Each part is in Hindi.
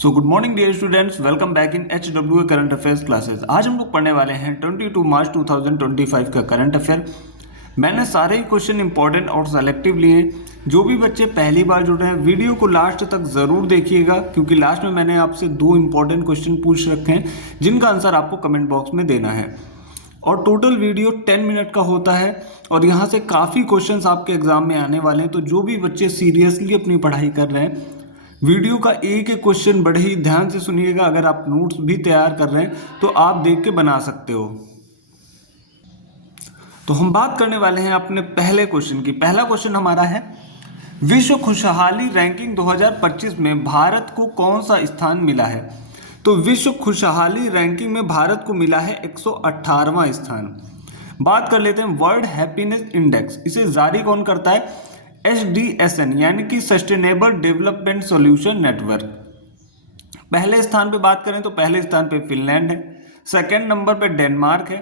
So good morning dear students, welcome back in HW current affairs classes. आज हम लोग पढ़ने वाले हैं 22 मार्च 2025 का करंट अफेयर। मैंने सारे ही क्वेश्चन इंपॉर्टेंट और सेलेक्टिव लिए। जो भी बच्चे पहली बार जुड़ रहे हैं वीडियो को लास्ट तक ज़रूर देखिएगा, क्योंकि लास्ट में मैंने आपसे दो इंपॉर्टेंट क्वेश्चन पूछ रखे हैं जिनका आंसर आपको कमेंट बॉक्स में देना है। और टोटल वीडियो 10 मिनट का होता है और यहाँ से काफ़ी क्वेश्चंस आपके एग्जाम में आने वाले हैं। तो जो भी बच्चे सीरियसली अपनी पढ़ाई कर रहे हैं वीडियो का एक एक क्वेश्चन बड़े ही ध्यान से सुनिएगा। अगर आप नोट्स भी तैयार कर रहे हैं तो आप देख के बना सकते हो। तो हम बात करने वाले हैं अपने पहले क्वेश्चन की। पहला क्वेश्चन हमारा है, विश्व खुशहाली रैंकिंग 2025 में भारत को कौन सा स्थान मिला है? तो विश्व खुशहाली रैंकिंग में भारत को मिला है 118वां स्थान। बात कर लेते हैं वर्ल्ड हैप्पीनेस इंडेक्स, इसे जारी कौन करता है? SDSN यानी कि सस्टेनेबल डेवलपमेंट सॉल्यूशन नेटवर्क। पहले स्थान पे बात करें तो पहले स्थान पे फिनलैंड है, सेकंड नंबर पे डेनमार्क है,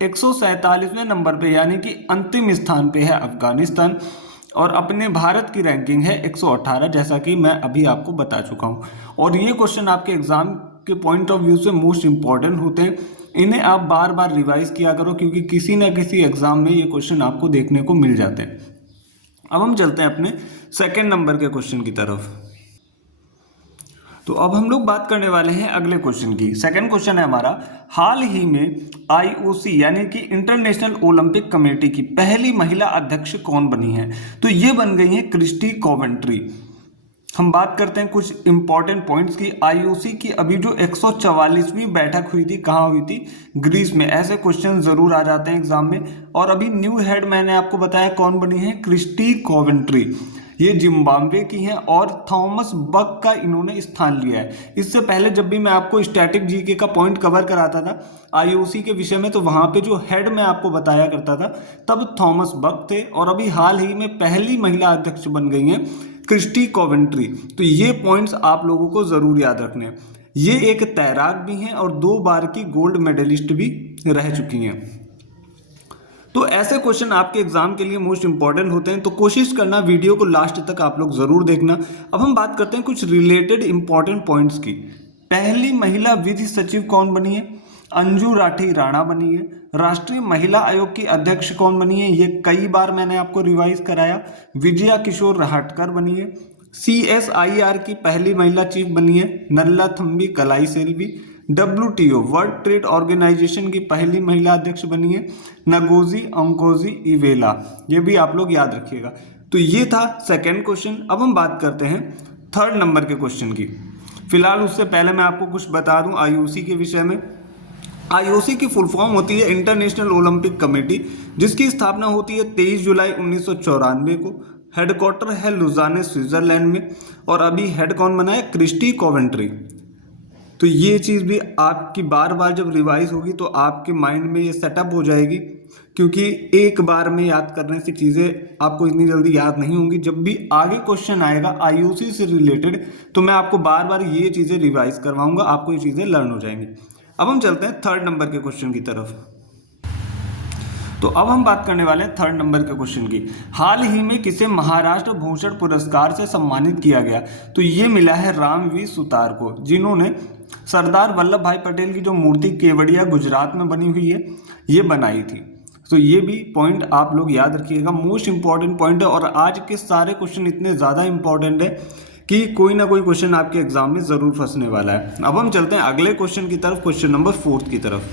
147वें नंबर पे यानी कि अंतिम स्थान पे है अफगानिस्तान, और अपने भारत की रैंकिंग है 118, जैसा कि मैं अभी आपको बता चुका हूँ। और ये क्वेश्चन आपके एग्जाम के पॉइंट ऑफ व्यू से मोस्ट इंपॉर्टेंट होते हैं। इन्हें आप बार बार रिवाइज किया करो, क्योंकि किसी न किसी एग्जाम में ये क्वेश्चन आपको देखने को मिल जाते हैं। अब हम चलते हैं अपने सेकंड नंबर के क्वेश्चन की तरफ। तो अब हम लोग बात करने वाले हैं अगले क्वेश्चन की। सेकंड क्वेश्चन है हमारा, हाल ही में IOC यानी कि इंटरनेशनल ओलंपिक कमेटी की पहली महिला अध्यक्ष कौन बनी है? तो ये बन गई है क्रिस्टी कोवेंट्री। हम बात करते हैं कुछ इंपॉर्टेंट पॉइंट्स की। IOC की अभी जो 144वीं बैठक हुई थी, कहाँ हुई थी? ग्रीस में। ऐसे क्वेश्चन जरूर आ जाते हैं एग्जाम में। और अभी न्यू हेड मैंने आपको बताया कौन बनी है, क्रिस्टी कोवेंट्री। ये जिम्बाब्वे की हैं और थॉमस बक का इन्होंने स्थान लिया है। इससे पहले जब भी मैं आपको स्टैटिक जीके का पॉइंट कवर कराता था IOC के विषय में, तो वहां पे जो हेड मैं आपको बताया करता था तब थॉमस बक थे, और अभी हाल ही में पहली महिला अध्यक्ष बन गई हैं क्रिस्टी कोवेंट्री। तो ये पॉइंट्स आप लोगों को जरूर याद रखने हैं। ये एक तैराक भी हैं और 2 बार की गोल्ड मेडलिस्ट भी रह चुकी हैं। तो ऐसे क्वेश्चन आपके एग्जाम के लिए मोस्ट इंपॉर्टेंट होते हैं, तो कोशिश करना वीडियो को लास्ट तक आप लोग जरूर देखना। अब हम बात करते हैं कुछ रिलेटेड इंपॉर्टेंट पॉइंट्स की। पहली महिला विधि सचिव कौन बनी है? अंजू राठी राणा बनी है। राष्ट्रीय महिला आयोग की अध्यक्ष कौन बनी है? ये कई बार मैंने आपको रिवाइज कराया, विजया किशोर राहटकर बनी है। CSIR की पहली महिला चीफ बनी है Nallathambi कलाईसेल्वी। WTO world trade organisation की पहली महिला अध्यक्ष बनी है नगोजी अंकोजी इवेला। ये भी आप लोग याद रखिएगा। तो ये था सेकंड क्वेश्चन। अब हम बात करते हैं थर्ड नंबर के क्वेश्चन की। फिलहाल उससे पहले मैं आपको कुछ बता दूं IOC के विषय में। IOC की फुल फॉर्म होती है इंटरनेशनल ओलंपिक कमेटी, जिसकी स्थापना होती है 23 जुलाई 1994 को। हेडक्वार्टर है लुजाने स्विट्जरलैंड में, और अभी हेड कौन बना है? Christie Coventry. तो ये चीज़ भी आपकी बार बार जब रिवाइज होगी तो आपके माइंड में ये सेटअप हो जाएगी, क्योंकि एक बार में याद करने से चीज़ें आपको इतनी जल्दी याद नहीं होंगी। जब भी आगे क्वेश्चन आएगा IOC से रिलेटेड तो मैं आपको बार बार ये चीज़ें रिवाइज करवाऊंगा, आपको ये चीज़ें लर्न हो जाएंगी। अब हम चलते हैं थर्ड नंबर के क्वेश्चन की तरफ। तो अब हम बात करने वाले हैं थर्ड नंबर के क्वेश्चन की। हाल ही में किसे महाराष्ट्र भूषण पुरस्कार से सम्मानित किया गया? तो ये मिला है रामवीर सुतार को, जिन्होंने सरदार वल्लभ भाई पटेल की जो मूर्ति केवड़िया गुजरात में बनी हुई है ये बनाई थी। तो ये भी पॉइंट आप लोग याद रखिएगा, मोस्ट इंपॉर्टेंट पॉइंट है। और आज के सारे क्वेश्चन इतने ज़्यादा इंपॉर्टेंट है कि कोई ना कोई क्वेश्चन आपके एग्जाम में ज़रूर फंसने वाला है। अब हम चलते हैं अगले क्वेश्चन की तरफ, क्वेश्चन नंबर 4 की तरफ।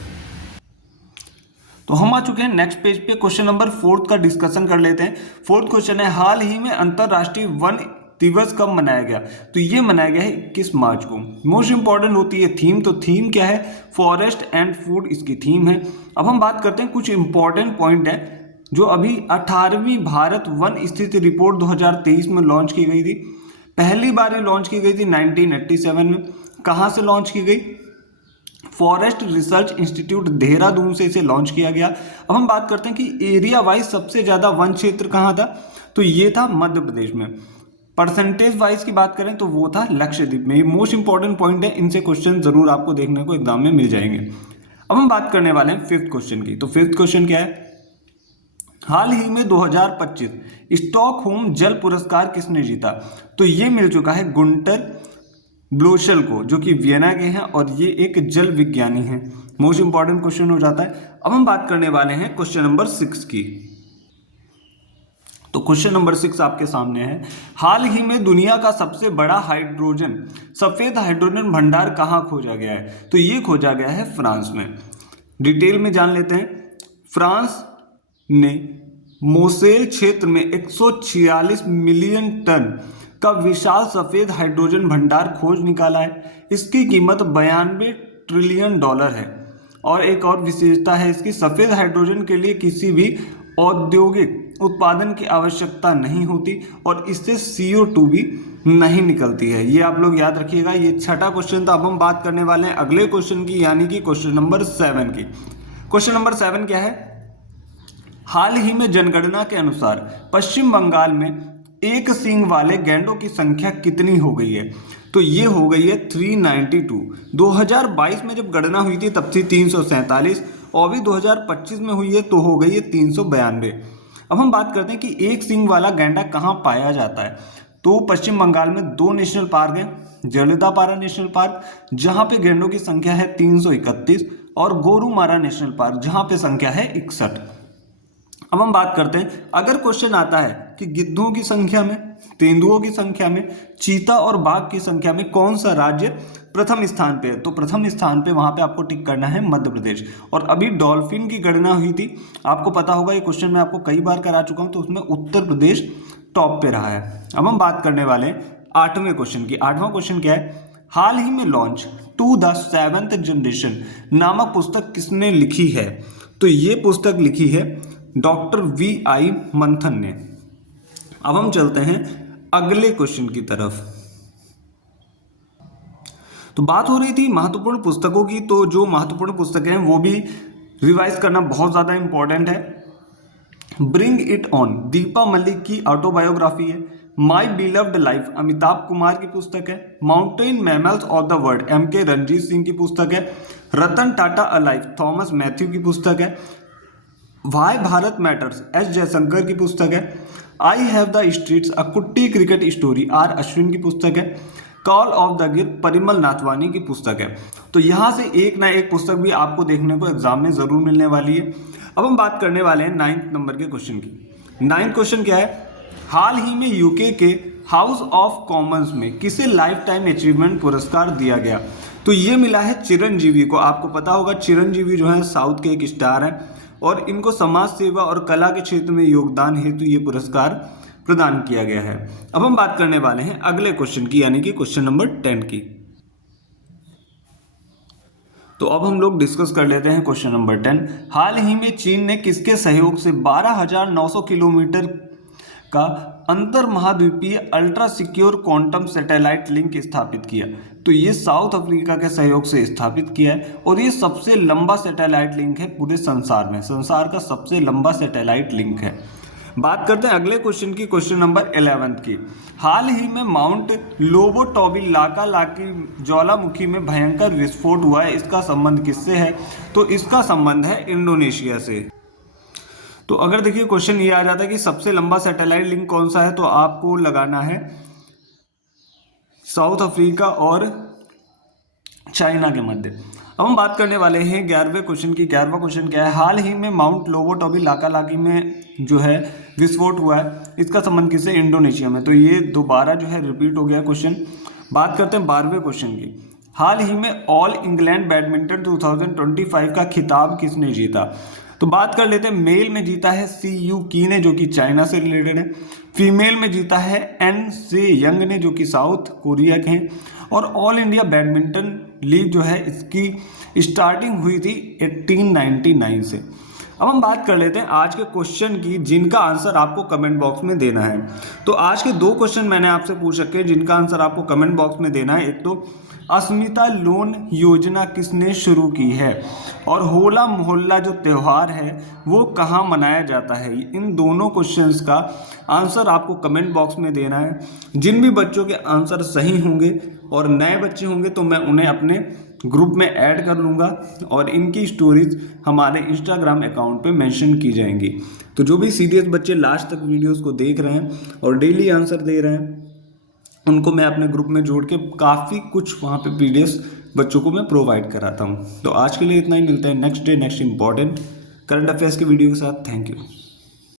तो हम आ चुके हैं नेक्स्ट पेज पे। क्वेश्चन नंबर 4 का डिस्कशन कर लेते हैं। फोर्थ क्वेश्चन है, हाल ही में अंतरराष्ट्रीय वन दिवस कब मनाया गया? तो ये मनाया गया है 21 मार्च को। मोस्ट इंपॉर्टेंट होती है थीम। तो थीम क्या है? फॉरेस्ट एंड फूड इसकी थीम है। अब हम बात करते हैं कुछ इंपॉर्टेंट पॉइंट है जो अभी 18वीं भारत वन स्थिति रिपोर्ट 2023 में लॉन्च की गई थी। पहली बार ये लॉन्च की गई थी 1987 में। कहाँ से लॉन्च की गई? फॉरेस्ट रिसर्च इंस्टीट्यूट देहरादून से इसे लॉन्च किया गया। अब हम बात करते हैं कि एरिया वाइज सबसे ज्यादा वन क्षेत्र कहाँ था? तो ये था मध्य प्रदेश में। परसेंटेज वाइज की बात करें तो वो था लक्षद्वीप में। ये मोस्ट इंपॉर्टेंट पॉइंट है, इनसे क्वेश्चन जरूर आपको देखने को एग्जाम में मिल जाएंगे। अब हम बात करने वाले हैं फिफ्थ क्वेश्चन की। तो फिफ्थ क्वेश्चन क्या है? हाल ही में 2025 स्टॉकहोम जल पुरस्कार किसने जीता? तो ये मिल चुका है गुंटर ब्लोशल को, जो कि वियना के हैं और ये एक जल विज्ञानी हैं। मोस्ट इंपॉर्टेंट क्वेश्चन हो जाता है। अब हम बात करने वाले हैं क्वेश्चन नंबर 6 की। तो क्वेश्चन नंबर 6 आपके सामने है, हाल ही में दुनिया का सबसे बड़ा सफेद हाइड्रोजन भंडार कहाँ खोजा गया है? तो ये खोजा गया है फ्रांस में। डिटेल में जान लेते हैं। फ्रांस ने मोसेल क्षेत्र में 146 मिलियन टन का विशाल सफेद हाइड्रोजन भंडार खोज निकाला है। इसकी कीमत 92 ट्रिलियन डॉलर है। और एक और विशेषता है इसकी, सफेद हाइड्रोजन के लिए किसी भी औद्योगिक उत्पादन की आवश्यकता नहीं होती और इससे CO2 भी नहीं निकलती है। ये आप लोग याद रखिएगा। ये छठा क्वेश्चन था। अब हम बात करने वाले हैं अगले क्वेश्चन की, यानी कि क्वेश्चन नंबर 7 की। क्वेश्चन नंबर 7 क्या है? हाल ही में जनगणना के अनुसार पश्चिम बंगाल में एक सींग वाले गैंडों की संख्या कितनी हो गई है? तो ये हो गई है 392। 2022 में जब गणना हुई थी तब थी 347 और अभी 2025 में हुई है तो हो गई है 392। अब हम बात करते हैं कि एक सींग वाला गैंडा कहाँ पाया जाता है। तो पश्चिम बंगाल में 2 नेशनल पार्क हैं, जलिदापारा नेशनल पार्क जहाँ पे गैंडों की संख्या है 331 और गोरुमारा नेशनल पार्क जहाँ पे संख्या है 61। अब हम बात करते हैं, अगर क्वेश्चन आता है कि गिद्धों की संख्या में, तेंदुओं की संख्या में, चीता और बाघ की संख्या में कौन सा राज्य प्रथम स्थान पे है? तो प्रथम स्थान पे वहां पे आपको टिक करना है मध्य प्रदेश। और अभी डॉल्फिन की गणना हुई थी, आपको पता होगा, ये क्वेश्चन मैं आपको कई बार करा चुका हूं, तो उसमें उत्तर प्रदेश टॉप पे रहा है। अब हम बात करने वाले हैं 8वें क्वेश्चन की। 8वां क्वेश्चन क्या है? हाल ही में launch to the 7th generation नामक पुस्तक किसने लिखी है? तो ये पुस्तक लिखी है डॉक्टर VI मंथन ने। अब हम चलते हैं अगले क्वेश्चन की तरफ। तो बात हो रही थी महत्वपूर्ण पुस्तकों की, तो जो महत्वपूर्ण पुस्तकें हैं वो भी रिवाइज करना बहुत ज़्यादा इंपॉर्टेंट है। Bring it on Deepa Malik की ऑटोबायोग्राफी है। My beloved life Amitabh Kumar की पुस्तक है। Mountain mammals of the world MK Ranjit Singh की पुस्तक है। Ratan Tata alive Thomas Mathew की पुस्तक है। Why Bharat matters S Jaishankar की पुस्तक है। I have the streets a kutti cricket story R Ashwin की पुस्तक है। कॉल ऑफ द गिर परिमल नाथवानी की पुस्तक है। तो यहाँ से एक ना एक पुस्तक भी आपको देखने को एग्जाम में जरूर मिलने वाली है। अब हम बात करने वाले हैं 9th नंबर के क्वेश्चन की। 9th क्वेश्चन क्या है? हाल ही में UK के हाउस ऑफ कॉमन्स में किसे लाइफ टाइम अचीवमेंट पुरस्कार दिया गया? तो ये मिला है चिरंजीवी को। आपको पता होगा चिरंजीवी जो है साउथ के एक स्टार हैं और इनको समाज सेवा और कला के क्षेत्र में योगदान हेतु ये पुरस्कार प्रदान किया गया है। अब हम बात करने वाले हैं अगले क्वेश्चन की, यानी कि क्वेश्चन नंबर 10 की। तो अब हम लोग डिस्कस कर लेते हैं क्वेश्चन नंबर 10। हाल ही में चीन ने किसके सहयोग से 12,900 किलोमीटर का अंतर महाद्वीपीय ultra secure quantum satellite link स्थापित किया? तो ये साउथ अफ्रीका के सहयोग से स्थापित किया है और ये सबसे लंबा सैटेलाइट लिंक है पूरे संसार में। संसार का सबसे लंबा सैटेलाइट लिंक है। बात करते हैं अगले क्वेश्चन की, क्वेश्चन नंबर 11 की। हाल ही में माउंट लोबोटोबिलाकालाकी ज्वालामुखी में भयंकर विस्फोट हुआ है, इसका संबंध किससे है? तो इसका संबंध है इंडोनेशिया से। तो अगर देखिए क्वेश्चन ये आ जाता है कि सबसे लंबा सैटेलाइट लिंक कौन सा है, तो आपको लगाना है साउथ अफ्रीका और चाइना के मध्य। अब हम बात करने वाले हैं 11वें क्वेश्चन की। 11वां क्वेश्चन क्या है? हाल ही में माउंट लोबोटोबिलाकालाकी में जो है विस्फोट हुआ है, इसका संबंध किससे? इंडोनेशिया में। तो ये दोबारा जो है रिपीट हो गया क्वेश्चन। बात करते हैं 12वें क्वेश्चन की। हाल ही में ऑल इंग्लैंड बैडमिंटन 2025 का खिताब किसने जीता? तो बात कर लेते हैं। मेल में जीता है CU की ने, जो कि चाइना से रिलेटेड है। फीमेल में जीता है NC यंग ने, जो कि साउथ कोरिया के हैं। और ऑल इंडिया बैडमिंटन लीग जो है इसकी स्टार्टिंग हुई थी 1899 से। अब हम बात कर लेते हैं आज के क्वेश्चन की, जिनका आंसर आपको कमेंट बॉक्स में देना है। तो आज के 2 क्वेश्चन मैंने आपसे पूछ रखे हैं जिनका आंसर आपको कमेंट बॉक्स में देना है। एक तो अस्मिता लोन योजना किसने शुरू की है, और होला मोहल्ला जो त्यौहार है वो कहाँ मनाया जाता है। इन दोनों क्वेश्चंस का आंसर आपको कमेंट बॉक्स में देना है। जिन भी बच्चों के आंसर सही होंगे और नए बच्चे होंगे तो मैं उन्हें अपने ग्रुप में ऐड कर लूँगा और इनकी स्टोरीज हमारे इंस्टाग्राम अकाउंट पे मेंशन की जाएंगी। तो जो भी सीरियस बच्चे लास्ट तक वीडियोस को देख रहे हैं और डेली आंसर दे रहे हैं उनको मैं अपने ग्रुप में जोड़ के काफ़ी कुछ वहाँ पे पीडीएफ्स बच्चों को मैं प्रोवाइड कराता हूँ। तो आज के लिए इतना ही, मिलते हैं next day next important current affairs के वीडियो के साथ। Thank you.